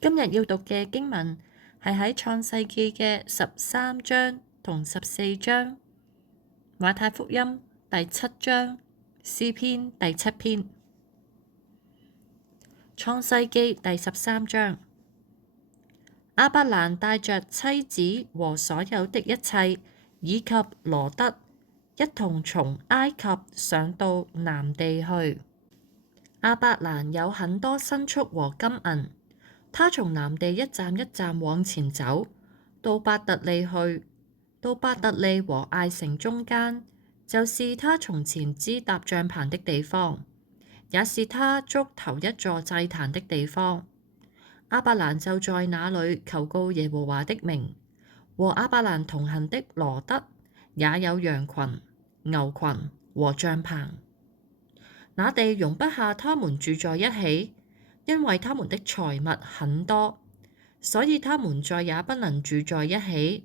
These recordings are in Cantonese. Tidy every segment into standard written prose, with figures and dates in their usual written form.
今日要讀嘅經文係喺創世記嘅13章同14章，馬太福音第7章，詩篇第7篇。創世記第13章，亞伯蘭帶着妻子和所有的一切，以及羅得，一同從埃及上到南地去。亞伯蘭有很多牲畜和金銀，他從南地一站一站往前走，到伯特利去。到伯特利和艾城中間，就是他從前支搭帳棚的地方，也是他築頭一座祭壇的地方。亞伯蘭就在那裏求告耶和華的名。和亞伯蘭同行的羅得也有羊群、牛群和帳棚。那地容不下他們住在一起，因為他們的財物很多，所以他們再也不能住在一起。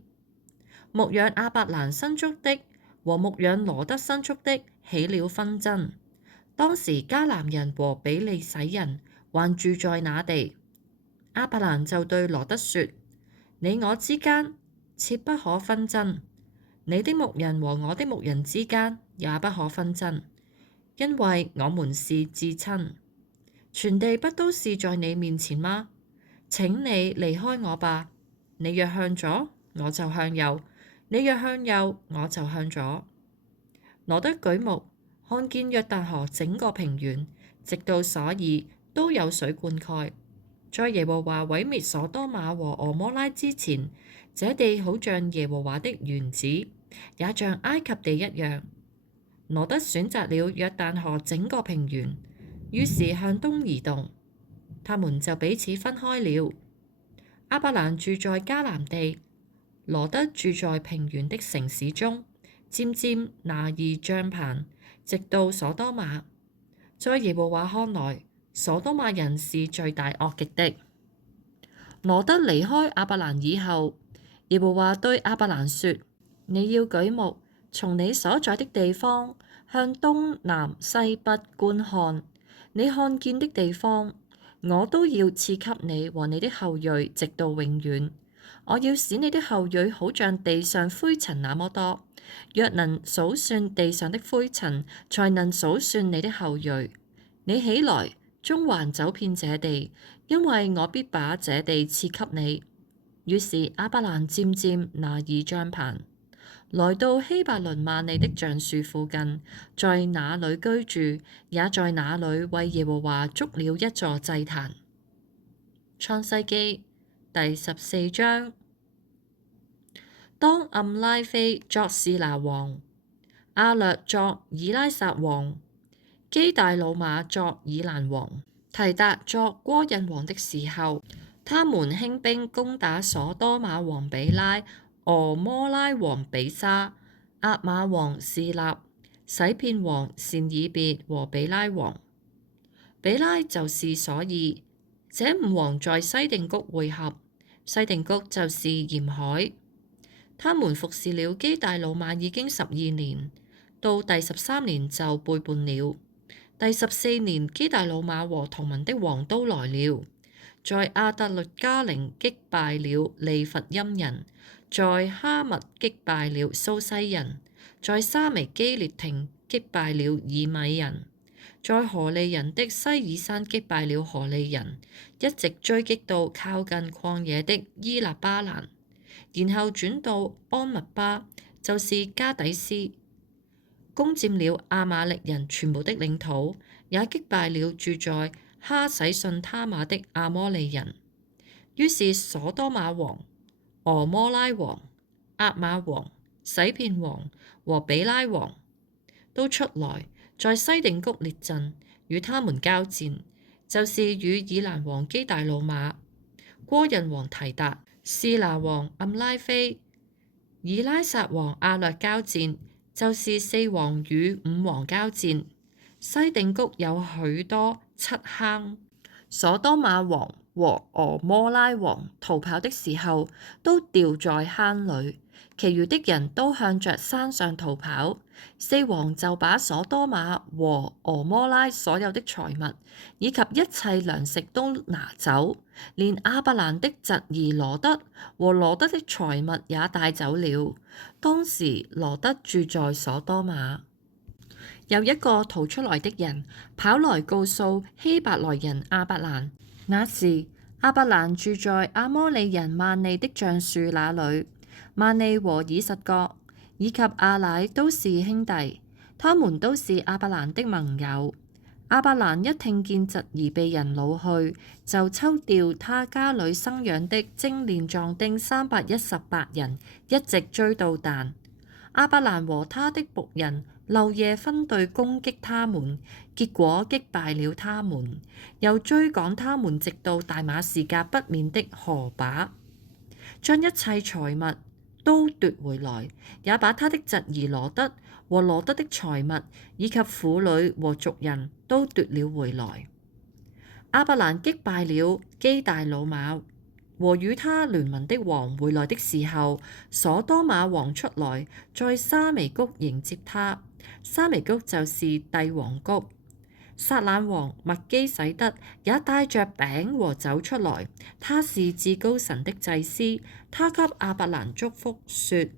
牧養亞伯蘭牲畜的和牧養羅得牲畜的起了紛爭。當時迦南人和比利洗人還住在那地。亞伯蘭就對羅得說：你我之間切不可紛爭，你的牧人和我的牧人之間也不可紛爭，因為我們是至親。全地不都是在你面前嗎？請你離開我吧。你若向左，我就向右；你若向右，我就向左。羅得舉目看見約旦河整個平原，直到瑣珥都有水灌溉。在耶和華毀滅所多瑪和蛾摩拉之前，這地好像耶和華的園子，也像埃及地一樣。羅得選擇了約旦河整個平原，於是向東移動，他們就彼此分開了。亞伯蘭住在迦南地，羅得住在平原的城市中，漸漸拿移帳棚，直到所多瑪。在耶和華看來，所多瑪人是罪大惡極的。羅得離開亞伯蘭以後，耶和華對亞伯蘭說：你要舉目從你所在的地方向東南西北觀看，你看見的地方，我都要賜給你和你的後裔，直到永遠。我要使你的後裔好像地上灰塵那麼多，若能數算地上的灰塵，才能數算你的後裔。你起來，縱橫走遍這地，因為我必把這地賜給你。於是亞伯蘭漸漸拿移帳棚，來到希伯崙幔利的橡樹附近，在那裏居住，也在那裏為耶和華築了一座祭壇。創世記第14章。當暗拉非作示拿王，亞略作以拉撒王，基大魯瑪作以蘭王，提達作哥印王的時候，他們興兵攻打所多瑪王比拉、蛾摩拉王比沙、押瑪王示納、洗遍王撣爾別和比拉王。比拉就是瑣珥。這五王在西定谷會合，西定谷就是鹽海。他們服侍了基大魯瑪已經12年，到第13年就背叛了。第14年，基大魯瑪和同盟的王都來了，在亞特律迦陵擊敗了利弗音人，在哈密擊敗了蘇西人，在沙彌基列亭擊敗了以米人，在何利人的西珥山擊敗了何利人，一直追擊到靠近曠野的伊勒巴蘭，然後轉到安密巴，就是加底斯，攻佔了亞瑪力人全部的領土，也擊敗了住在哈洗遜他瑪的亞摩利人。於是所多瑪王、蛾摩拉王、押瑪王、洗遍王和比拉王都出來，在西定谷列陣，與他們交戰，就是與以蘭王基大魯瑪、哥印王提達、示拿王暗拉非、以拉撒王亞略交戰，就是4王與5王交戰。西定谷有許多漆坑。所多瑪王和蛾摩拉王逃跑的時候，都掉在坑裏，其餘的人都向着山上逃跑。四王就把所多瑪和蛾摩拉所有的財物以及一切糧食都拿走，連亞伯蘭的侄兒羅得和羅得的財物也帶走了。當時羅得住在所多瑪。有一個逃出來的人跑來告訴希伯來人亞伯蘭，那時亞伯蘭住在亞摩利人曼利的橡樹那裏。曼利和以實各以及亞乃都是兄弟，他們都是亞伯蘭的盟友。亞伯蘭一聽見侄兒被人擄去，就抽調他家裏生養的精練壯丁318人，一直追到但。亞伯蘭和他的僕人漏夜分隊攻擊他們，結果擊敗了他們，又追趕他們直到大馬士革北面的河把，將一切財物都奪回來，也把他的侄兒羅得和羅得的財物以及婦女和族人都奪了回來。亞伯蘭擊敗了基大老瑪和與他聯盟的王回來的時候，所多瑪王出來，在沙彌谷迎接他。沙彌谷就是帝王谷。撒冷王麥基洗德也帶着餅和酒出來，他是至高神的祭司。他給亞伯蘭祝福說：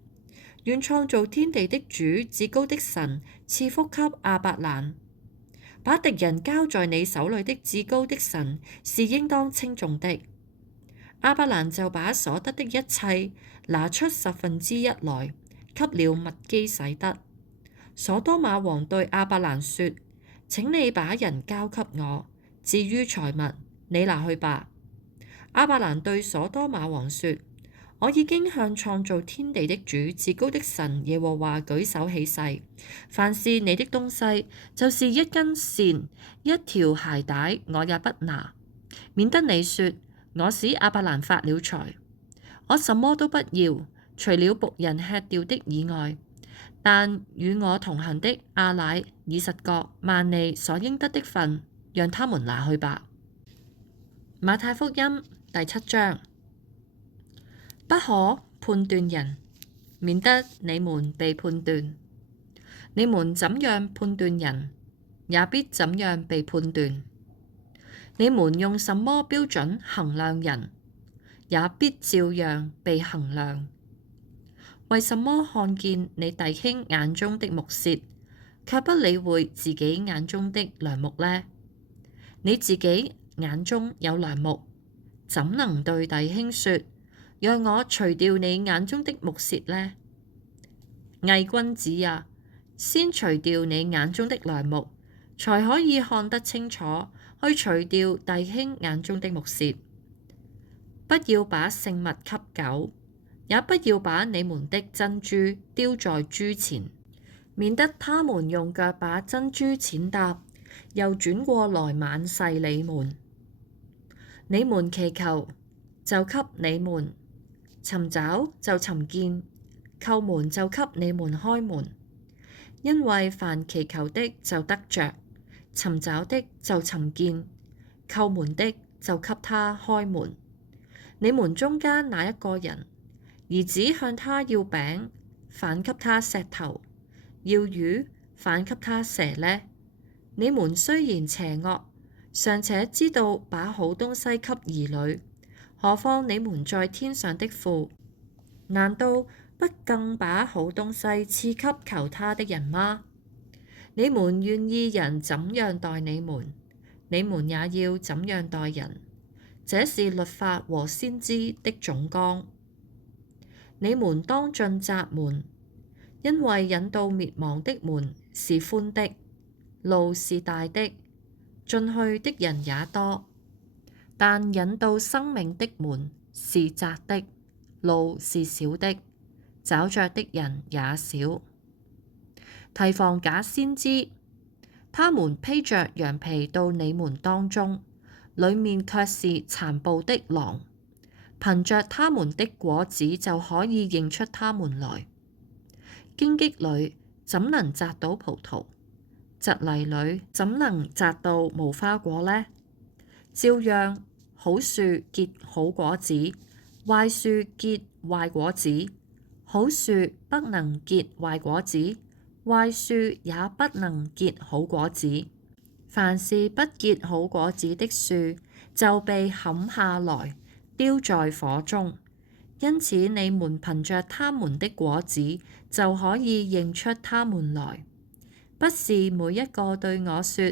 願創造天地的主至高的神賜福給亞伯蘭。把敵人交在你手裏的至高的神是應當稱頌的。亞伯蘭就把所得的一切拿出1/10來，給了麥基洗德。所多瑪王對亞伯蘭說：請你把人交給我，至於財物，你拿去吧。亞伯蘭對所多瑪王說：我已經向創造天地的主至高的神耶和華舉手起誓，凡是你的東西，就是一根線、一條鞋帶，我也不拿，免得你說我使亞伯蘭發了財。我什麼都不要，除了僕人吃掉的以外，但與我同行的亞乃、以實各、曼利所應得的份，讓他們拿去吧。馬太福音第7章。不可判斷人，免得你們被判斷。你們怎樣判斷人，也必怎樣被判斷。你們用什麼標準衡量人，也必照樣被衡量。為什麼看見你弟兄眼中的木屑，卻不理會自己眼中的梁木呢？你自己眼中有梁木，怎能對弟兄說：讓我除掉你眼中的木屑呢？偽君子呀，先除掉你眼中的梁木，才可以看得清楚，去除掉弟兄眼中的木屑。不要把聖物給狗，也不要把你們的珍珠丟在豬前，免得他們用腳把珍珠踐踏，又轉過來猛噬你們。你們祈求，就給你們；尋找，就尋見；叩門，就給你們開門。因為凡祈求的就得着，尋找的就尋見，叩門的就給他開門。你們中間哪一個人，兒子向他要餅，反給他石頭；要魚，反給他蛇呢？你們雖然邪惡，尚且知道把好東西給兒女，何況你們在天上的父，難道不更把好東西賜給求他的人嗎？你們願意人怎樣待你們，你們也要怎樣待人。這是律法和先知的總綱。你們當進窄門，因為引導滅亡的門是寬的，路是大的，進去的人也多；但引導生命的門是窄的，路是小的，找着的人也少。提防假先知，他們披着羊皮到你們當中，裡面卻是殘暴的狼。憑着他們的果子就可以認出他們來。荊棘裡怎能摘到葡萄？蒺藜裡怎能摘到無花果呢？照樣，好樹結好果子，壞樹結壞果子。好樹不能結壞果子，壞樹也不能結好果子。凡是不結好果子的樹，就被砍下來，丟在火中。因此你們憑着他們的果子，就可以認出他們來。不是每一個對我說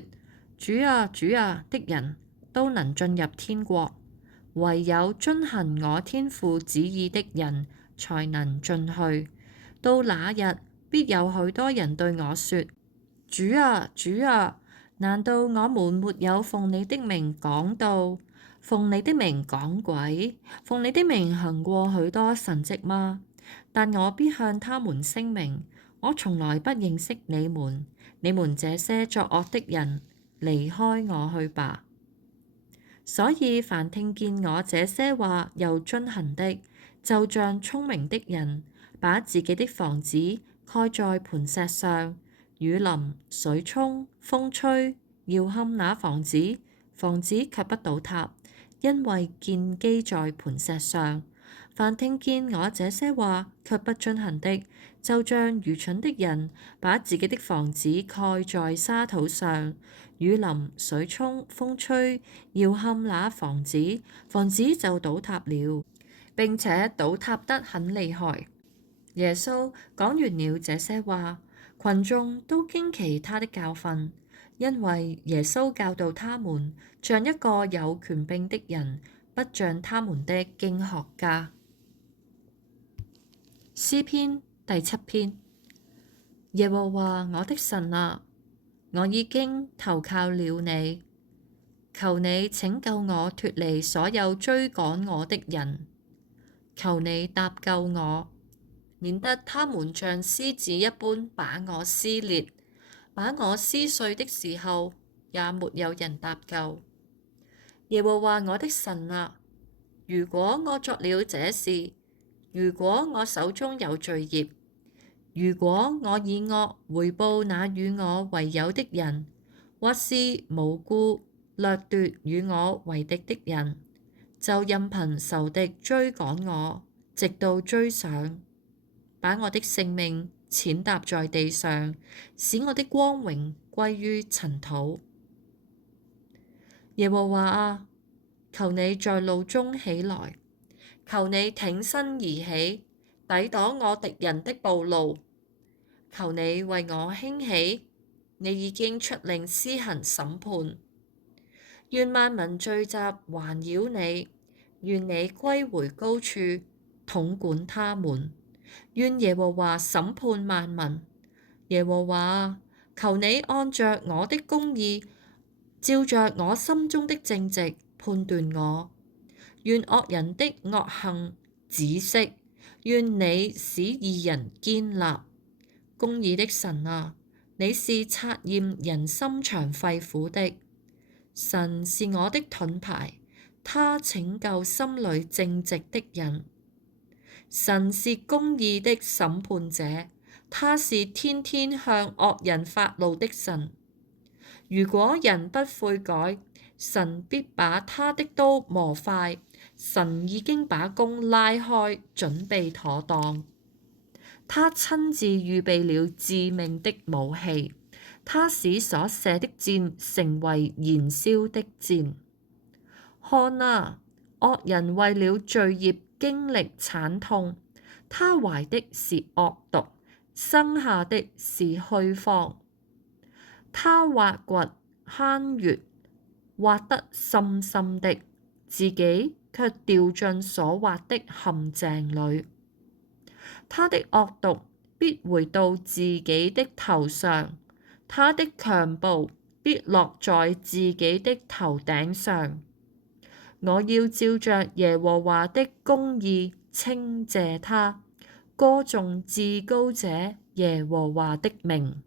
主啊，主啊的人都能進入天國，唯有遵行我天父旨意的人才能進去。到那日，必有許多人對我說主啊，主啊，難道我們沒有奉你的名講道，奉你的名趕鬼，奉你的名行過許多神蹟嗎？但我必向他們聲明，我從來不認識你們，你們這些作惡的人，離開我去吧。所以凡聽見我這些話又遵行的，就像聰明的人，把自己的房子蓋在磐石上，雨淋、水沖、風吹，要撼那房子，房子卻不倒塌，因為建基在磐石上。凡聽見我這些話卻不遵行的，就像愚蠢的人，把自己的房子蓋在沙土上，雨淋、水沖、風吹，要撼那房子，房子就倒塌了，並且倒塌得很厲害。耶穌講完了這些話，群眾都驚奇他的教訓，因為耶穌教導他們像一個有權柄的人，不像他們的經學家。詩篇第7篇。耶和華我的神啊，我已經投靠了你，求你拯救我脫離所有追趕我的人，求你搭救我，免得他們像獅子一般把我撕裂，把我撕碎的時候，也沒有人搭救。耶和華我的神啊，如果我作了這事，如果我手中有罪孽，如果我以惡回報那與我為友的人，或是無故掠奪與我為敵的人，就任憑仇敵追趕我，直到追上，把我的性命踐踏在地上，使我的光榮歸於塵土。耶和華啊，求你在怒中起來，求你挺身而起，抵擋我敵人的暴怒。求你為我興起，你已經出令施行審判。願萬民聚集環繞你，願你歸回高處，統管他們。願耶和華審判萬民。耶和華啊，求你按着我的公義，照着我心中的正直判斷我。願惡人的惡行止息，願你使義人堅立。公義的神啊，你是察驗人心腸肺腑的。神是我的盾牌，他拯救心裡正直的人。神是公義的審判者，他是天天向惡人發怒的神。如果人不悔改，神必把他的刀磨快。神已經把弓拉開，準備妥當。他親自預備了致命的武器，他使所射的箭成為燃燒的箭。看啊，惡人為了罪孽經歷慘痛，他懷的是惡毒，生下的是虛謊。他挖掘坑穴，挖得深深的，自己卻掉進所挖的陷阱裡。他的惡毒必回到自己的頭上，他的強暴必落在自己的頭頂上。我要照着耶和華的公義稱謝他，歌頌至高者耶和華的名。